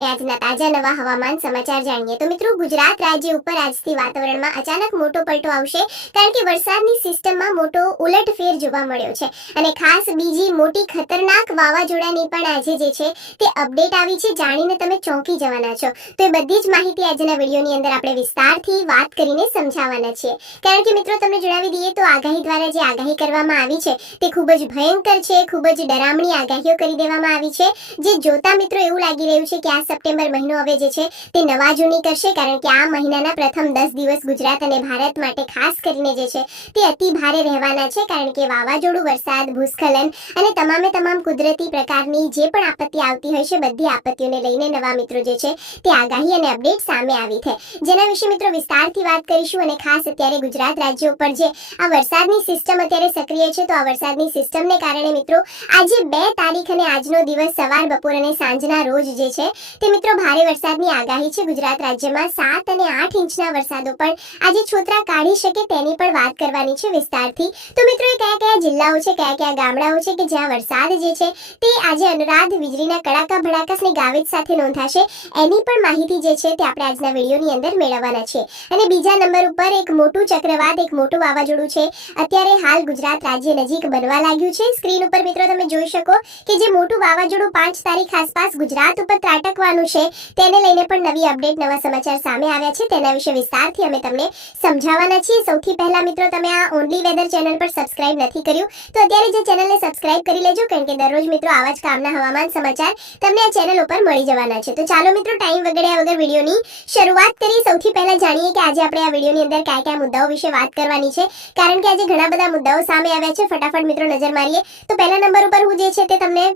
આજના તાજા નવા હવામાન સમાચાર જાણીએ તો મિત્રો ગુજરાત રાજ્ય ઉપર આજથી વાતાવરણમાં અચાનક મોટો પલટો આવશે કારણ કે વરસાદની સિસ્ટમમાં મોટો ઉલટફેર જોવા મળ્યો છે અને ખાસ બીજી મોટી ખતરનાક વાવાઝોડાની પણ આજે જે છે તે અપડેટ આવી છે. જાણીને તમે ચોંકી જવાના છો. તો એ બધી જ માહિતી આજના વિડીયોની અંદર આપણે વિસ્તારથી વાત કરીને સમજાવવાના છીએ. કારણ કે મિત્રો તમને જણાવી દઈએ તો આગાહી દ્વારા જે આગાહી કરવામાં આવી છે તે ખૂબ જ ભયંકર છે, ખૂબ જ ડરામણી આગાહીઓ કરી દેવામાં આવી છે, જે જોતા મિત્રો એવું લાગી રહ્યું છે કે આ સપ્ટેમ્બર મહિનો હવે જે છે તે નવા જૂની કરશે. કારણ કે આ મહિનાના પ્રથમ 10 દિવસ ગુજરાત અને ભારત માટે ખાસ કરીને જે છે તે અતિ ભારે રહેવાના છે. કારણ કે વાવાઝોડું, વરસાદ, ભૂસ્ખલન અને તમામ કુદરતી પ્રકારની જે પણ આપત્તિ આવતી હોય છે બધી આપત્તિઓને લઈને નવા મિત્રો જે છે તે આગાહી અને અપડેટ સામે આવી છે, જેના વિશે મિત્રો વિસ્તારથી વાત કરીશું. અને ખાસ અત્યારે ગુજરાત રાજ્ય ઉપર જે આ વરસાદની સિસ્ટમ અત્યારે સક્રિય છે, તો આ વરસાદની સિસ્ટમને કારણે મિત્રો આજે 2 તારીખ અને આજનો દિવસ સવાર, બપોર અને સાંજના રોજ જે છે તે મિત્રો ભારે વરસાદની આગાહી છે. ગુજરાત રાજ્યમાં 7 અને 8 ઇંચના વરસાદો પણ આજે છોતરા કાઢી શકે તેની પણ વાત કરવાની છે વિસ્તારથી. તો મિત્રો એ કયા જિલ્લાઓ છે, કયા ગામડાઓ છે કે જ્યાં વરસાદ જે છે તે આજે અનુરાધ વીજળીના કડાકા ભડાકાની ગાવેજ સાથે નોંધાશે, એની પણ માહિતી જે છે તે આપણે આજના વિડીયોની અંદર મેળવવાના છે. અને બીજા નંબર ઉપર એક મોટું ચક્રવાત, એક મોટું વાવાઝોડું છે અત્યારે હાલ ગુજરાત રાજ્ય નજીક બનવા લાગ્યું છે. સ્ક્રીન ઉપર મિત્રો તમે જોઈ શકો કે જે મોટું વાવાઝોડું 5 તારીખ આસપાસ ગુજરાત ઉપર ત્રાટકવાનું છે, તેને લઈને પણ નવી અપડેટ, નવા સમાચાર સામે આવ્યા છે. તેના વિશે વિસ્તારથી અમે તમને સમજાવવાના છીએ. સૌથી પહેલા મિત્રો તમે આ ઓનલી વેધર ચેનલ પર સબસ્ક્રાઇબ નથી કર્યું તો અત્યારે જે ચેનલને સબસ્ક્રાઇબ કરી લેજો, કારણ કે દરરોજ મિત્રો આવા જ કામના હવામાન સમાચાર તમને આ ચેનલ ઉપર મળી જવાના છે. તો ચાલો મિત્રો ટાઈમ બગાડ્યા વગર વિડીયોની શરૂઆત કરીએ. સૌથી પહેલા જાણીએ કે આજે આપણે આ વિડીયોની અંદર કયા મુદ્દાઓ વિશે વાત કરવાની છે, કારણ કે આજે ઘણા બધા મુદ્દાઓ સામે આવ્યા છે. ફટાફટ મિત્રો નજર મારીએ તો પહેલા નંબર ઉપર હું જે છે તે તમને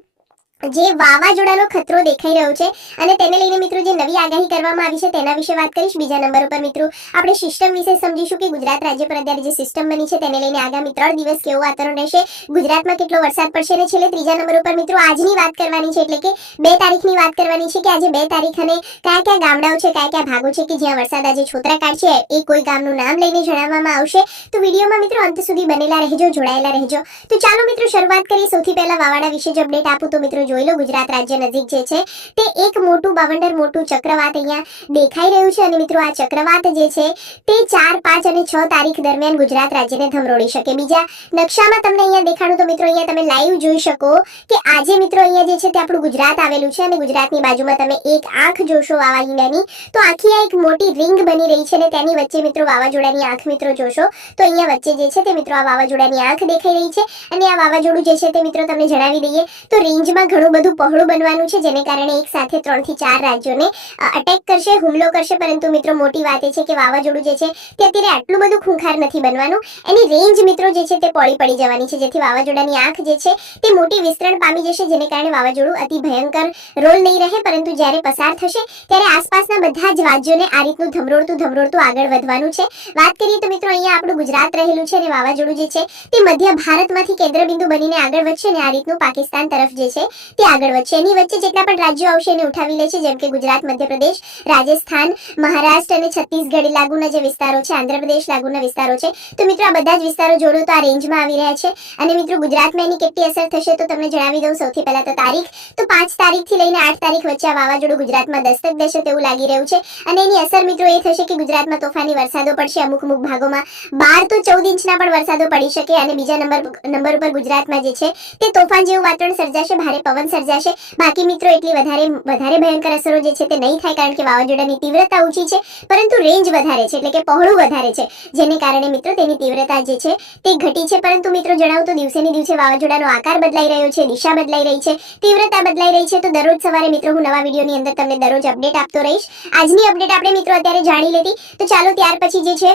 જે વાવાઝોડાનો ખતરો દેખાઈ રહ્યો છે અને તેને લઈને મિત્રો જે નવી આગાહી કરવામાં આવી છે તેના વિશે વાત કરીશ. બીજા નંબર ઉપર મિત્રો આપણે સિસ્ટમ વિશે સમજીશું કે ગુજરાત રાજ્ય પર અત્યારે જે સિસ્ટમ બની છે તેને લઈને આગામી 3 દિવસ કેવું વાતાવરણ રહેશે, ગુજરાતમાં કેટલો વરસાદ પડશે. અને છેલ્લે ત્રીજા નંબર ઉપર મિત્રો આજની વાત કરવાની છે, એટલે કે 2 તારીખની વાત કરવાની છે કે આજે 2 તારીખ અને કયા ગામડાઓ છે, કયા ભાગો છે કે જ્યાં વરસાદ આજે છોતરા કાઢશે, એ કોઈ ગામનું નામ લઈને જણાવવામાં આવશે. તો વિડીયોમાં મિત્રો અંત સુધી બનેલા રહેજો, જોડાયેલા રહેજો. તો ચાલો મિત્રો શરૂઆત કરીએ. સૌથી પહેલા વાવાડા વિશે જ અપડેટ આપું તો મિત્રો જોઈ લો, ગુજરાત રાજ્ય નજીક જે છે તે એક મોટું બાવંડર મોટું ચક્રવાત અહીંયા દેખાઈ રહ્યું છે. અને મિત્રો આ ચક્રવાત જે છે તે 4, 5 અને 6 તારીખ દરમિયાન ગુજરાત રાજ્યને ધમરોળી શકે. બીજા નકશામાં તમને અહીંયા દેખાડું તો મિત્રો અહીંયા તમે લાઈવ જોઈ શકો કે આજે મિત્રો અહીંયા જે છે તે આપણું ગુજરાત આવેલું છે અને ગુજરાતની બાજુમાં તમે એક આંખ જોશો વાવાઝોડાની, તો આખી આ એક મોટી રિંગ બની રહી છે અને તેની વચ્ચે મિત્રો વાવાઝોડાની આંખ મિત્રો જોશો તો અહીંયા વચ્ચે જે છે તે મિત્રો આ વાવાઝોડાની આંખ દેખાઈ રહી છે. અને આ વાવાઝોડું જે છે તે મિત્રો તમને જણાવી દઈએ તો રેન્જમાં ઘણું બધું પહોળું બનવાનું છે, જેને કારણે એક સાથે 3 થી 4 રાજ્યોને અટેક કરશે, હુમલો કરશે. પરંતુ મિત્રો મોટી વાત એ છે કે વાવાઝોડું જે છે તે અત્યારે આટલું બધું ખૂંખાર નથી બનવાનું, એની રેન્જ મિત્રો જે છે તે પહોળી પડી જવાની છે, જેથી વાવાઝોડાની આંખ જે છે તે મોટી વિસ્તરણ પામી જશે, જેને કારણે વાવાઝોડું અતિ ભયંકર રોલ નહીં રહે. પરંતુ જ્યારે પસાર થશે ત્યારે આસપાસના બધા જ રાજ્યોને આ રીતનું ધમરોડતું આગળ વધવાનું છે. વાત કરીએ તો મિત્રો અહીંયા આપણું ગુજરાત રહેલું છે અને વાવાઝોડું જે છે તે મધ્ય ભારતમાંથી કેન્દ્રબિંદુ બનીને આગળ વધશે અને આ રીતનું પાકિસ્તાન તરફ જે છે તે આગળ વધશે. એની વચ્ચે જેટલા પણ રાજ્યો આવશે એને ઉઠાવી લે છે, જેમ કે ગુજરાત, મધ્યપ્રદેશ, રાજસ્થાન, મહારાષ્ટ્ર અને છત્તીસગઢ લાગુના જે વિસ્તારો છે, આંધ્રપ્રદેશ લાગુના વિસ્તારો છે. તો મિત્રો આ બધા જ વિસ્તારો જોડો તો આ રેન્જમાં આવી રહ્યા છે. અને મિત્રો ગુજરાતમાં એની કેટલી અસર થશે તો તમને જણાવી દઉં. સૌથી પહેલા તો તારીખ, તો 5 તારીખથી લઈને 8 તારીખ વચ્ચે આ વાવાઝોડું ગુજરાતમાં દસ્તક દેશે તેવું લાગી રહ્યું છે. અને એની અસર મિત્રો એ થશે કે ગુજરાતમાં તોફાની વરસાદો પડશે, અમુક ભાગોમાં 12 તો 14 ઇંચના પણ વરસાદો પડી શકે. અને બીજા નંબર ઉપર ગુજરાતમાં જે છે તે તોફાન જેવું વાતાવરણ સર્જાશે, ભારે પવન સર્જાશે. બાકી મિત્રો એટલી વધારે ભયંકર અસરો જે છે તે નહીં થાય, કારણ કે વાવાઝોડાની તીવ્રતા ઊંચી છે પરંતુ રેન્જ વધારે છે, એટલે કે પહોળું વધારે છે, જેને કારણે મિત્રો તેની તીવ્રતા જે છે તે ઘટી છે. પરંતુ મિત્રો જણાવું તો દિવસે ને દિવસે વાવાઝોડાનો આકાર બદલાઈ રહ્યો છે, દિશા બદલાઈ રહી છે, તીવ્રતા બદલાઈ રહી છે. તો દરરોજ સવારે મિત્રો હું નવા વિડીયોની અંદર તમને દરરોજ અપડેટ આપતો રહીશ. આજની અપડેટ આપણે મિત્રો અત્યારે જાણી લીધી, તો ચાલો ત્યાર પછી જે છે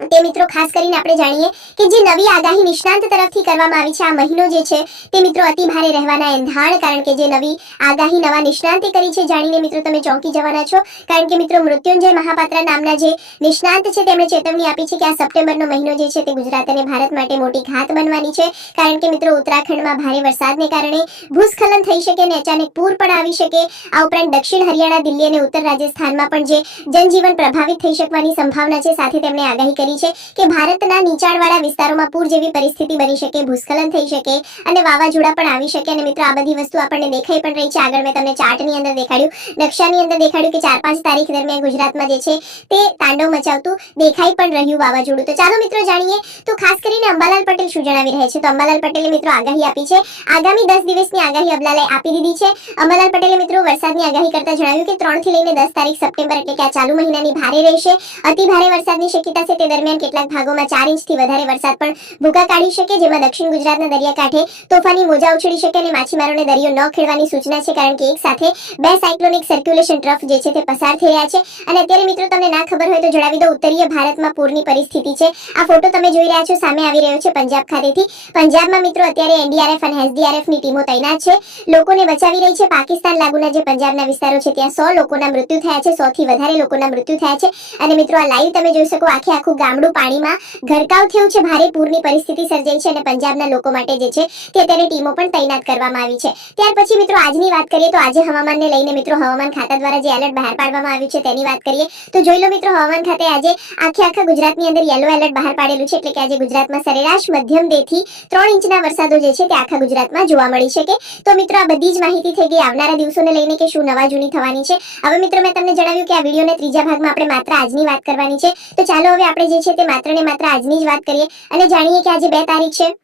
તે મિત્રો ખાસ કરીને આપણે જાણીએ કે જે નવી આગાહી નિષ્ણાંત તરફથી કરવામાં આવી છે, આ મહિનો જે છે તે મિત્રો અતિ ભારે રહેવાના એંધાણ, કારણ કે જે નવી આગાહી નવા નિષ્ણાંતે કરી છે, જાણીને મિત્રો તમે ચોંકી જવાના છો. કારણ કે મિત્રો મૃત્યુંજય મહાપાત્રા નામના જે નિષ્ણાંત છે તેમણે ચેતવણી આપી છે કે આ સપ્ટેમ્બરનો મહિનો જે છે તે ગુજરાત અને ભારત માટે મોટી ઘાત બનવાની છે. કારણ કે મિત્રો ઉત્તરાખંડમાં ભારે વરસાદને કારણે ભૂસ્ખલન થઈ શકે અને અચાનક પૂર પણ આવી શકે. આ ઉપરાંત દક્ષિણ હરિયાણા, દિલ્હી અને ઉત્તર રાજસ્થાનમાં પણ જે જનજીવન પ્રભાવિત થઈ શકવાની સંભાવના છે. સાથે તેમણે આગાહી કરી છે કે ભારતના નીચાણવાળા વિસ્તારોમાં પૂર જેવી પરિસ્થિતિ બની શકે, ભૂસ્ખલન થઈ શકે અને વાવાઝોડા પણ આવી શકે. અને મિત્રો આ બધી વસ્તુ આપણને દેખાઈ પણ રહી છે. આગળ મેં તમને ચાર્ટની અંદર દેખાડ્યું, નકશાની અંદર દેખાડ્યું કે 4-5 તારીખ દરમિયાન ગુજરાતમાં જે છે તે તાંડવ મચાવતું દેખાઈ પણ રહ્યું વાવાઝોડું. તો ચાલો મિત્રો જાણીએ. તો ખાસ કરીને અંબાલાલ પટેલ શું જણાવી રહ્યા છે. તો અંબાલાલ પટેલે મિત્રો આગાહી આપી છે. આગામી 10 દિવસની આગાહી અબલાલે આપી દીધી છે. અંબાલાલ પટેલે મિત્રો વરસાદની આગાહી કરતા જણાવ્યું કે 3 થી લઈને 10 તારીખ સપ્ટેમ્બર એટલે કે આ ચાલુ મહિનાની ભારે રહેશે. અતિ ભારે વરસાદની શક્યતા છે. તે દરમિયાન કેટલાક ભાગોમાં 4 ઇંચથી વધારે વરસાદ પણ ભૂકા કાઢી શકે, જેમાં દક્ષિણ ગુજરાતના દરિયાકાંઠે તોફાની મોજા ઉછળી શકે અને માછીમારોને દરિયો ન ખેડવાની સૂચના છે, કારણ કે એક સાથે 2 સાયક્લોનિક સર્ક્યુલેશન ટ્રફ જે છે તે પસાર થઈ રહ્યા છે. અને અત્યારે મિત્રો તમને ના ખબર હોય તો જણાવી દો, ઉત્તરીય ભારતમાં પૂરની પરિસ્થિતિ છે. આ ફોટો તમે જોઈ રહ્યા છો સામે આવી રહ્યો છે પંજાબ ખાતેથી. પંજાબમાં મિત્રો અત્યારે એનડીઆરએફ અને એસડીઆરએફ ની ટીમો તૈનાત છે, લોકોને બચાવી રહી છે. પાકિસ્તાન લાગુના જે પંજાબના વિસ્તારો છે ત્યાં 100 લોકોના મૃત્યુ થયા છે, 100 થી વધારે લોકોના મૃત્યુ થયા છે. અને મિત્રો આ લાઈવ તમે જોઈ શકો, આખું ગામડું પાણીમાં ગરકાવ થયું છે, ભારે પૂરની પરિસ્થિતિ સર્જાઈ છે. અને પંજાબના લોકો માટે જે છે તે અત્યારે ટીમો પણ તૈનાત કરવામાં આવી છે. ત્યાર પછી મિત્રો આજની વાત કરીએ તો આજે હવામાનને લઈને મિત્રો હવામાન ખાતા દ્વારા જે એલર્ટ બહાર પાડવામાં આવ્યું છે તેની વાત કરીએ તો જોઈ લો મિત્રો, હવામાન ખાતે આજે આખા ગુજરાતની અંદર યેલો એલર્ટ બહાર પાડેલું છે. એટલે કે આજે ગુજરાતમાં સરેરાશ મધ્યમ 2 થી 3 ઇંચના વરસાદો જે છે તે આખા ગુજરાતમાં જોવા મળી શકે. તો મિત્રો આ બધી જ માહિતી થઈ ગઈ આવનારા દિવસોને લઈને કે શું નવા જૂની થવાની છે. હવે મિત્રો મેં તમને જણાવ્યું કે આ વિડીયોના ત્રીજા ભાગમાં આપણે માત્ર આજની વાત કરવાની છે. તો ચાલો હવે આપણે જે છે તે માત્ર ને માત્ર આજની જ વાત કરીએ અને જાણીએ કે આજે 2 તારીખ છે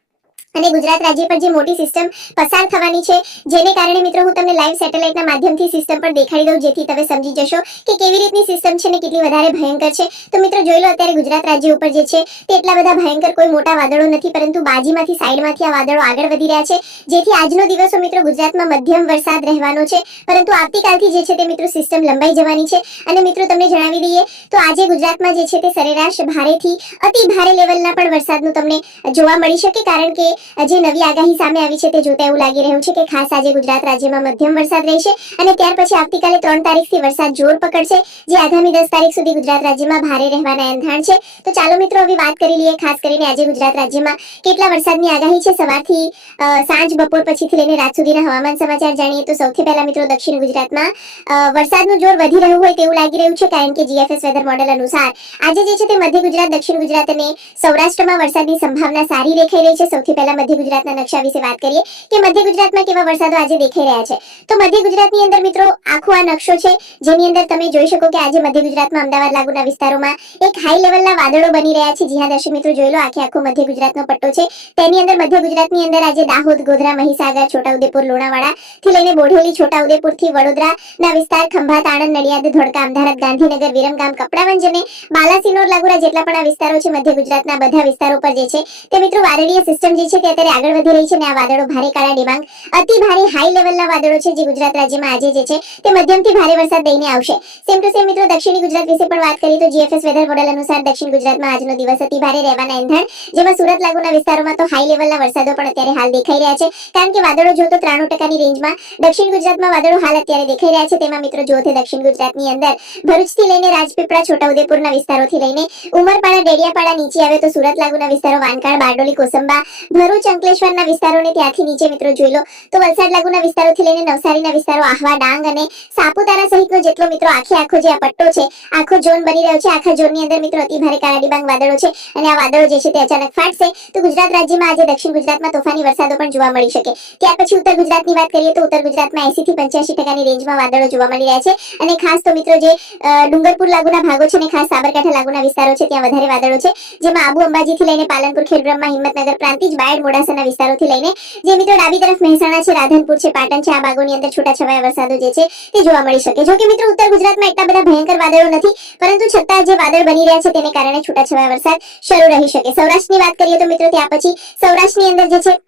અને ગુજરાત રાજ્ય પર જે મોટી સિસ્ટમ પસાર થવાની છે, જેને કારણે મિત્રો હું તમને લાઈવ સેટેલાઇટના માધ્યમથી સિસ્ટમ પર દેખાડી દઉં, જેથી તમે સમજી જશો કે કેવી રીતની સિસ્ટમ છે ને કેટલી વધારે ભયંકર છે. તો મિત્રો જોઈ લો, અત્યારે ગુજરાત રાજ્ય ઉપર જે છે તે એટલા બધા ભયંકર કોઈ મોટા વાદળો નથી, પરંતુ બાજીમાંથી સાઈડમાંથી આ વાદળો આગળ વધી રહ્યા છે, જેથી આજનો દિવસો મિત્રો ગુજરાતમાં મધ્યમ વરસાદ રહેવાનો છે. પરંતુ આવતીકાલથી જે છે તે મિત્રો સિસ્ટમ લંબાઈ જવાની છે. અને મિત્રો તમને જણાવી દઈએ તો આજે ગુજરાતમાં જે છે તે સરેરાશ ભારેથી અતિ ભારે લેવલના પણ વરસાદનું તમને જોવા મળી શકે, કારણ કે જે નવી આગાહી સામે આવી છે તે જોતા એવું લાગી રહ્યું છે કે ખાસ આજે ગુજરાત રાજ્યમાં મધ્યમ વરસાદ રહેશે. અને ત્યાર પછી આવતીકાલે 3 તારીખથી વરસાદ જોર પકડશે, જે આગામી 10 તારીખ સુધી ગુજરાત રાજ્યમાં ભારે રહેવાના એંધાણ છે. તો ચાલો મિત્રો હવે વાત કરી લઈએ ખાસ કરીને આજે ગુજરાત રાજ્યમાં કેટલા વરસાદની આગાહી છે. સવારથી સાંજ બપોર પછીથી લઈને રાત સુધીના હવામાન સમાચાર જાણીએ તો સૌથી પહેલા મિત્રો દક્ષિણ ગુજરાતમાં વરસાદનું જોર વધી રહ્યું હોય તેવું લાગી રહ્યું છે, કારણ કે જીએફએસ વેધર મોડેલ અનુસાર આજે જે છે તે મધ્ય ગુજરાત, દક્ષિણ ગુજરાત અને સૌરાષ્ટ્રમાં વરસાદની સંભાવના સારી દેખાઈ રહી છે. સૌથી પહેલા મધ્ય ગુજરાતના નકશા વિશે વાત કરીએ કે મધ્ય ગુજરાતમાં કેવા વરસાદો આજે દેખાઈ રહ્યા છે. તો મધ્ય ગુજરાતની અંદર મિત્રો આખો આ નકશો છે, જેની અંદર તમે જોઈ શકો કે આજે મધ્ય ગુજરાતમાં અમદાવાદ લાગુના વિસ્તારોમાં એક હાઈ લેવલના વાદળો બની રહ્યા છે. જી હા દર્શક મિત્રો, જોઈ લો આખો મધ્ય ગુજરાતનો પટ્ટો છે, તેની અંદર મધ્ય ગુજરાતની અંદર આજે દાહોદ, ગોધરા, મહીસાગર, છોટાઉદેપુર, લોણાવાડા થી લઈને બોડેલી, છોટાઉદેપુર થી વડોદરાના વિસ્તાર, ખંભાત, આણંદ, નડિયાદ, ધોળકા, અમદાવાદ, ગાંધીનગર, વિરમગામ, કપડાવંજ અને બાલાસિનોર લાગુના જેટલા પણ આ વિસ્તારો છે મધ્ય ગુજરાતના બધા વિસ્તારો પર જે છે તે મિત્રો વાદળીય સિસ્ટમ જે છે તે અત્યારે આગળ વધી રહી છે. અને આ વાદળો ભારે કાળા ડિબાંગ અતિ ભારે હાઈ લેવલના વાદળો છે, જે ગુજરાત રાજ્યમાં આજે જે છે તે મધ્યમથી ભારે વરસાદ દઈને આવશે. સેમ ટુ સેમ મિત્રો દક્ષિણી ગુજરાત વિશે પણ વાત કરીએ તો જીએફએસ વેધર મોડેલ અનુસાર દક્ષિણ ગુજરાતમાં આજનો દિવસ અતિ ભારે રહેવાના એંધાણ, જેમાં સુરત લાગુના વિસ્તારોમાં તો હાઈ લેવલના વરસાદો પણ અત્યારે હાલ દેખાઈ રહ્યા છે, કારણ કે વાદળો જો તો 93% રેન્જમાં દક્ષિણ ગુજરાતમાં વાદળો હાલ અત્યારે દેખાઈ રહ્યા છે. તેમાં મિત્રો જો તે દક્ષિણ ગુજરાતની અંદર ભરૂચથી લઈને રાજપીપળા, છોટાઉદેપુરના વિસ્તારોથી લઈને ઉમરપાડા, ડેડિયાપાડા નીચે આવે તો સુરત લાગુના વિસ્તારો, વાનકાડ, બારડોલી, કોસંબા, ભરૂચ, અંકલેશ્વરના વિસ્તારોને ત્યાંથી નીચે મિત્રો જોઈ લો તો વલસાડ લાગુના વિસ્તારોથી લઈને નવસારીના વિસ્તારો, આહવા, ડાંગ અને સાપુતારા સહિતનો જેટલો મિત્રો આખો જે આ પટ્ટો છે, આખો ઝોન બની રહ્યો છે, આખા ઝોનની અંદર મિત્રો અતિ ભારે કાળા ડિબાંગ વાદળો છે. અને આ વાદળો જે છે તે અચાનક ફાટશે તો ગુજરાત રાજ્યમાં આજે દક્ષિણ ગુજરાતમાં તોફાની વરસાદો પણ જોવા મળી શકે. ત્યાર પછી ઉત્તર ગુજરાતની વાત કરીએ તો ઉત્તર ગુજરાતમાં 80 થી 85% રેન્જમાં વાદળો જોવા મળી રહ્યા છે. અને ખાસ તો મિત્રો જે ડુંગરપુર લાગુના ભાગો છે ને ખાસ સાબરકાંઠા લાગુના વિસ્તારો છે ત્યાં વધારે વાદળો છે, જેમાં આબુ અંબાજીથી લઈને પાલનપુર, ખેડબ્રહ્મા, હિંમતનગર, પ્રાંતિજ, બાયડ, મોડાસાના વિસ્તારોથી લઈને જે મિત્રો ડાબી તરફ મહેસાણા છે, રાધનપુર છે, પાટણ છે, આ ભાગોની અંદર છૂટાછવાયા વરસાદો જે છે તે જોવા મળી શકે. જો કે મિત્રો ઉત્તર ગુજરાતમાં એટલા બધા ભયંકર વાદળો નથી, પરંતુ છતાં જે વાદળ બની રહ્યા છે તેને કારણે છૂટાછવાયા વરસાદ શરૂ રહી શકે. સૌરાષ્ટ્રની વાત કરીએ તો મિત્રો ત્યાં પછી સૌરાષ્ટ્રની અંદર જે છે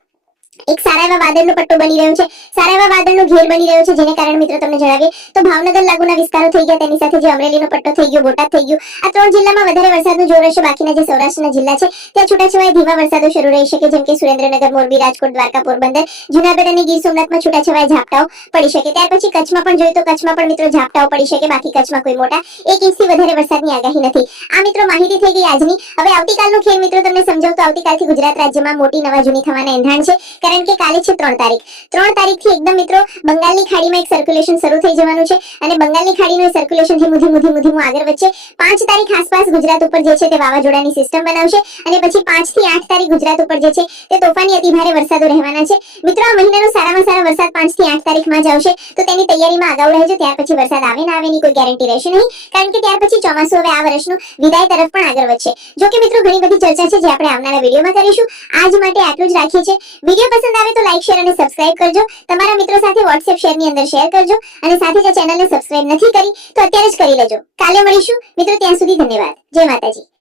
એક સારા એવા વાદળનો પટ્ટો બની રહ્યો છે, સારા એવા વાદળનો ઘેર બની રહ્યો છે, જેને કારણે મિત્રો તમને જણાવીએ તો ભાવનગર લાગુના વિસ્તારો થઈ ગયા, તેની સાથે જે અમરેલીનો પટ્ટો થઈ ગયો, બોટાદ થઈ ગયું, આ 3 જિલ્લામાં વધારે વરસાદનું જોર રહેશે. બાકીના જે સૌરાષ્ટ્રના જિલ્લા છે ત્યાં છૂટાછવાયા ધીમા વરસાદો શરૂ રહી શકે, જેમ કે સુરેન્દ્રનગર, મોરબી, રાજકોટ, દ્વારકા, પોરબંદર, જુનાગઢ અને ગીર સોમનાથમાં છૂટાછવાયા ઝાપટાઓ પડી શકે. ત્યાર પછી કચ્છમાં પણ જોઈએ તો કચ્છમાં પણ મિત્રો ઝાપટાઓ પડી શકે, બાકી કચ્છમાં કોઈ મોટા 1 ઇંચથી વધારે વરસાદની આગાહી નથી. આ મિત્રો માહિતી થઈ ગઈ આજની. હવે આવતીકાલનું ખેલ મિત્રો તમને સમજાવું તો આવતીકાલથી ગુજરાત રાજ્યમાં મોટી નવા જૂની થવાના એંધાણ છે, કારણ કે કાલે છે 3 તારીખ. 3 તારીખથી એકદમ મિત્રો બંગાળની ખાડીમાં એક સર્ક્યુલેશન શરૂ થઈ જવાનું છે અને બંગાળની ખાડીનું સર્ક્યુલેશન ધીમું આગળ વધશે. 5 તારીખ આસપાસ ગુજરાત ઉપર જે છે તે વાવાઝોડાની સિસ્ટમ બનાવશે અને પછી 5 થી 8 તારીખ ગુજરાત ઉપર જે છે તે તોફાની અતિભારે વરસાદો રહેવાના છે. મિત્રો આ મહિનાનો સારામાં સારો વરસાદ 5 થી 8 તારીખમાં જ આવશે, તો તેની તૈયારીમાં અગાઉ રહેજો. ત્યાર પછી વરસાદ આવે ના આવે ની કોઈ ગેરંટી રહેશે નહીં, કારણ કે ત્યાર પછી ચોમાસું હવે આ વર્ષનું વિદાય તરફ પણ આગળ વધશે. જો કે મિત્રો ઘણી બધી ચર્ચા છે જે આપણે આવનારા વિડીયોમાં કરીશું. આજ માટે આટલું જ રાખીએ છીએ. વિડીયો પસંદ આવે તો લાઈક, શેર અને સબસ્ક્રાઇબ કરજો. તમારા મિત્રો સાથે WhatsApp શેરની અંદર શેર કરજો અને સાથે જ આ ચેનલને સબસ્ક્રાઇબ નથી કરી તો અત્યારે જ કરી લેજો. કાલે મળીશું મિત્રો, ત્યાં સુધી ધન્યવાદ. જય માતાજી.